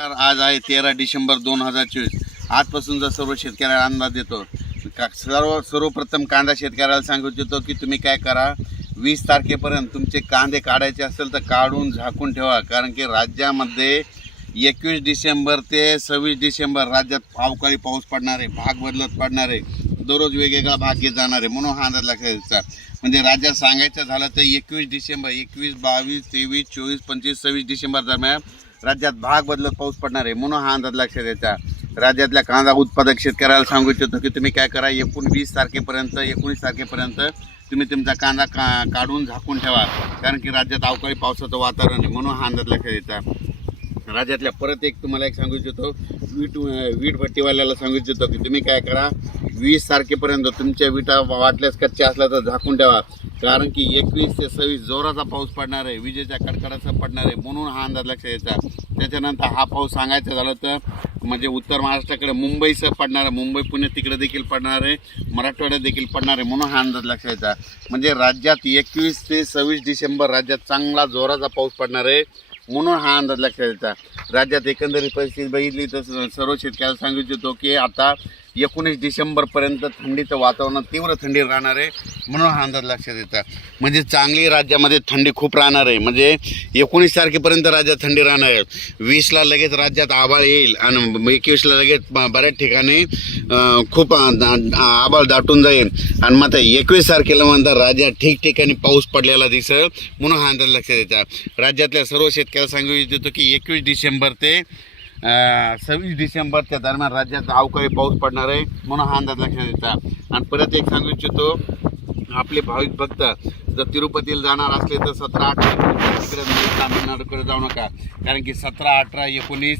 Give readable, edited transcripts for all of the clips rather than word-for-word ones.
आज आहे 13 डिसेंबर 2024. आजपासूनचा सर्व शेतकऱ्याला अंदाज देतो. सर्वप्रथम कांदा शेतकऱ्याला सांगू इच्छितो की तुम्ही काय करा, 20 तारखेपर्यंत तुमचे कांदे काढायचे असेल तर काढून झाकून ठेवा. कारण की राज्यामध्ये 21 डिसेंबर ते 26 डिसेंबर राज्यात अवकाळी पाऊस पडणार आहे, भाग बदलत पडणार आहे, दररोज वेगवेगळा भाग घेत जाणार आहे. म्हणून हा अंदाज लक्षात घ्यायचा. म्हणजे राज्यात सांगायचं झालं तर 21 डिसेंबर 21, 22, 23, 24, 25, 26 डिसेंबर दरम्यान राज्यात भाग बदलत पाऊस पडणार आहे. म्हणून हा अंदाज लक्षात द्यायचा. राज्यातल्या कांदा उत्पादक शेतकऱ्याला सांगू इच्छितो की तुम्ही काय करा, 19 तारखेपर्यंत तुम्ही तुमचा कांदा काढून झाकून ठेवा. कारण की राज्यात अवकाळी पावसाचं वातावरण आहे. म्हणून हा अंदाज लक्षात द्यायचा. राज्यातल्या परत तुम्हाला सांगू इच्छितो, वीट भट्टीवाल्याला सांगू इच्छितो की तुम्ही काय करा, 20 तारखेपर्यंत तुमच्या विटा वाटल्यास कच्च्या असल्या तर झाकून ठेवा. कारण की 21 ते 26 जोराचा पाऊस पडणार आहे, विजेच्या कडकडाचा पडणार आहे. म्हणून हा अंदाज लक्षात द्यायचा. त्याच्यानंतर हा पाऊस सांगायचं झालं तर म्हणजे उत्तर महाराष्ट्राकडे मुंबईसह पडणार आहे, मुंबई पुणे तिकडे देखील पडणार आहे, मराठवाड्यात देखील पडणार आहे. म्हणून हा अंदाज लक्षात द्यायचा. म्हणजे राज्यात 21 ते 26 डिसेंबर राज्यात चांगला जोराचा पाऊस पडणार आहे. म्हणून हा अंदाज लक्षात द्यायचा. राज्यात एकंदरीत परिस्थिती बघितली तर सर्व शेतकऱ्याला सांगू इच्छितो की आता 19 डिसेंबरपर्यंत थंडीचं वातावरण, तीव्र थंडी राहणार आहे. म्हणून हा अंदाज लक्षात येतात. म्हणजे चांगली राज्यामध्ये थंडी खूप राहणार आहे. म्हणजे 19 तारखेपर्यंत राज्यात थंडी राहणार आहे. 20ला लगेच राज्यात आभाळ येईल आणि 21ला लगेच बऱ्याच ठिकाणी खूप आभाळ दाटून जाईल. आणि मग 21 तारखेला म्हणतात राज्यात ठिकठिकाणी पाऊस पडलेला दिसेल. म्हणून हा अंदाज लक्षात येतात. राज्यातल्या सर्व शेतकऱ्याला सांगू इच्छितो की 21 डिसेंबर ते 26 डिसेंबरच्या दरम्यान राज्यात अवकाळी पाऊस पडणार आहे. म्हणून हा अंदाज लक्षात द्यायचा. आणि परत एक सांगू इच्छितो, आपले भाविक भक्त जर तिरुपतीला जाणार असले तर 17-18 तिकडे तामिळनाडूकडे जाऊ नका. कारण की 17-18-19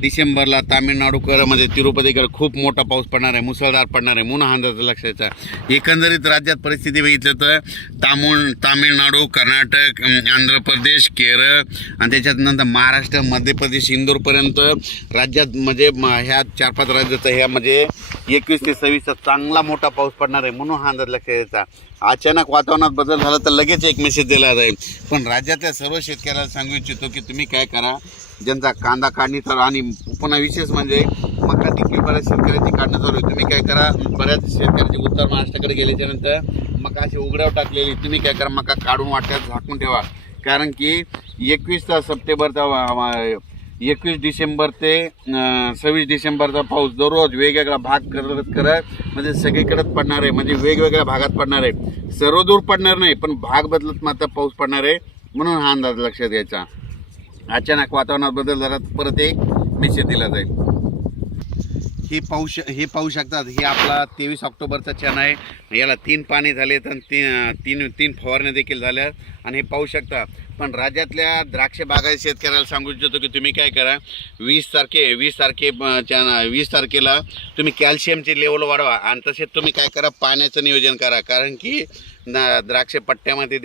डिसेंबरला तामिळनाडूकडे म्हणजे तिरुपतीकडे खूप मोठा पाऊस पडणार आहे, मुसळधार पडणार आहे. म्हणून हा अंदाज लक्षात द्यायचा. एकंदरीत राज्यात परिस्थिती बघितलं तर तामिळनाडू, कर्नाटक, आंध्र प्रदेश, केरळ आणि त्याच्यानंतर महाराष्ट्र, मध्य प्रदेश, इंदोरपर्यंत राज्यात म्हणजे ह्या 4-5 राज्याचा ह्या म्हणजे 21 ते 26 चांगला मोठा पाऊस पडणार आहे. म्हणून हा अंदाज लक्षात द्यायचा. अचानक वातावरणात बदल झाला तर लगेच एक मेसेज दिला जाईल. पण राज्यातल्या सर्व शेतकऱ्याला सांगू इच्छितो की तुम्ही काय करा, ज्यांचा कांदा काढणी तर आणि पुन्हा विशेष म्हणजे मका देखील बऱ्याच शेतकऱ्यांची काढणं चालू आहे. तुम्ही काय करा, बऱ्याच शेतकऱ्यांची उत्तर महाराष्ट्राकडे गेल्याच्यानंतर मका अशी उघड्यावर टाकलेली, तुम्ही काय करा, मका काढून वाटल्यास झाकून ठेवा. कारण की 21 सप्टेंबरचा 21 डिसेंबर ते 26 डिसेंबरचा पाऊस दररोज वेगवेगळा भाग करत म्हणजे सगळीकडेच पडणार आहे. म्हणजे वेगवेगळ्या भागात पडणार आहे, सर्वदूर पडणार नाही, पण भाग बदलत मात्र पाऊस पडणार आहे. म्हणून हा अंदाज लक्षात घ्यायचा. अचानक वातावरणात बदल झाला तर परत एक मेसेज दिला जाईल. हे पाहू शकतात. हे आपला 23 ऑक्टोबरचा क्षण आहे. याला 3 पाणी झाले तर तीन फवारण्या देखील झाल्या आणि हे पाहू शकता. पण राज्यातल्या द्राक्ष बागायत शेतकऱ्याला सांगू इच्छितो की तुम्ही काय करा, 20 तारखेला तुम्ही कॅल्शियमची लेवल वाढवा. आणि तसेच तुम्ही काय करा, पाण्याचं नियोजन करा. कारण की द्राक्ष पट्ट्यामध्ये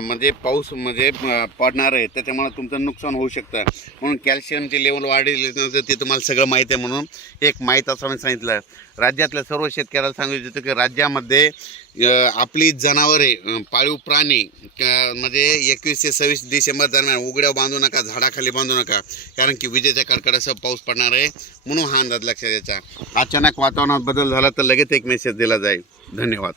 म्हणजे पाऊस म्हणजे पडणार आहे, त्याच्यामुळे तुमचं नुकसान होऊ शकतं. म्हणून कॅल्शियमची लेवल वाढली नंतर ते तुम्हाला सगळं माहीत आहे. म्हणून एक माहीत असं मी सांगितलं. राज्यातल्या सर्व शेतकऱ्याला सांगू इच्छितो की राज्यामध्ये आपली जनावरे, पाळीव प्राणी म्हणजे 21 ते 26 डिसेंबर दरम्यान उघड्या बांधू नका, झाडाखाली बांधू नका. कारण की विजेच्या कडकडासह पाऊस पडणार आहे. म्हणून हा अंदाज लक्षात द्यायचा. अचानक वातावरणात बदल झाला तर लगेच एक मेसेज दिला जाईल. धन्यवाद.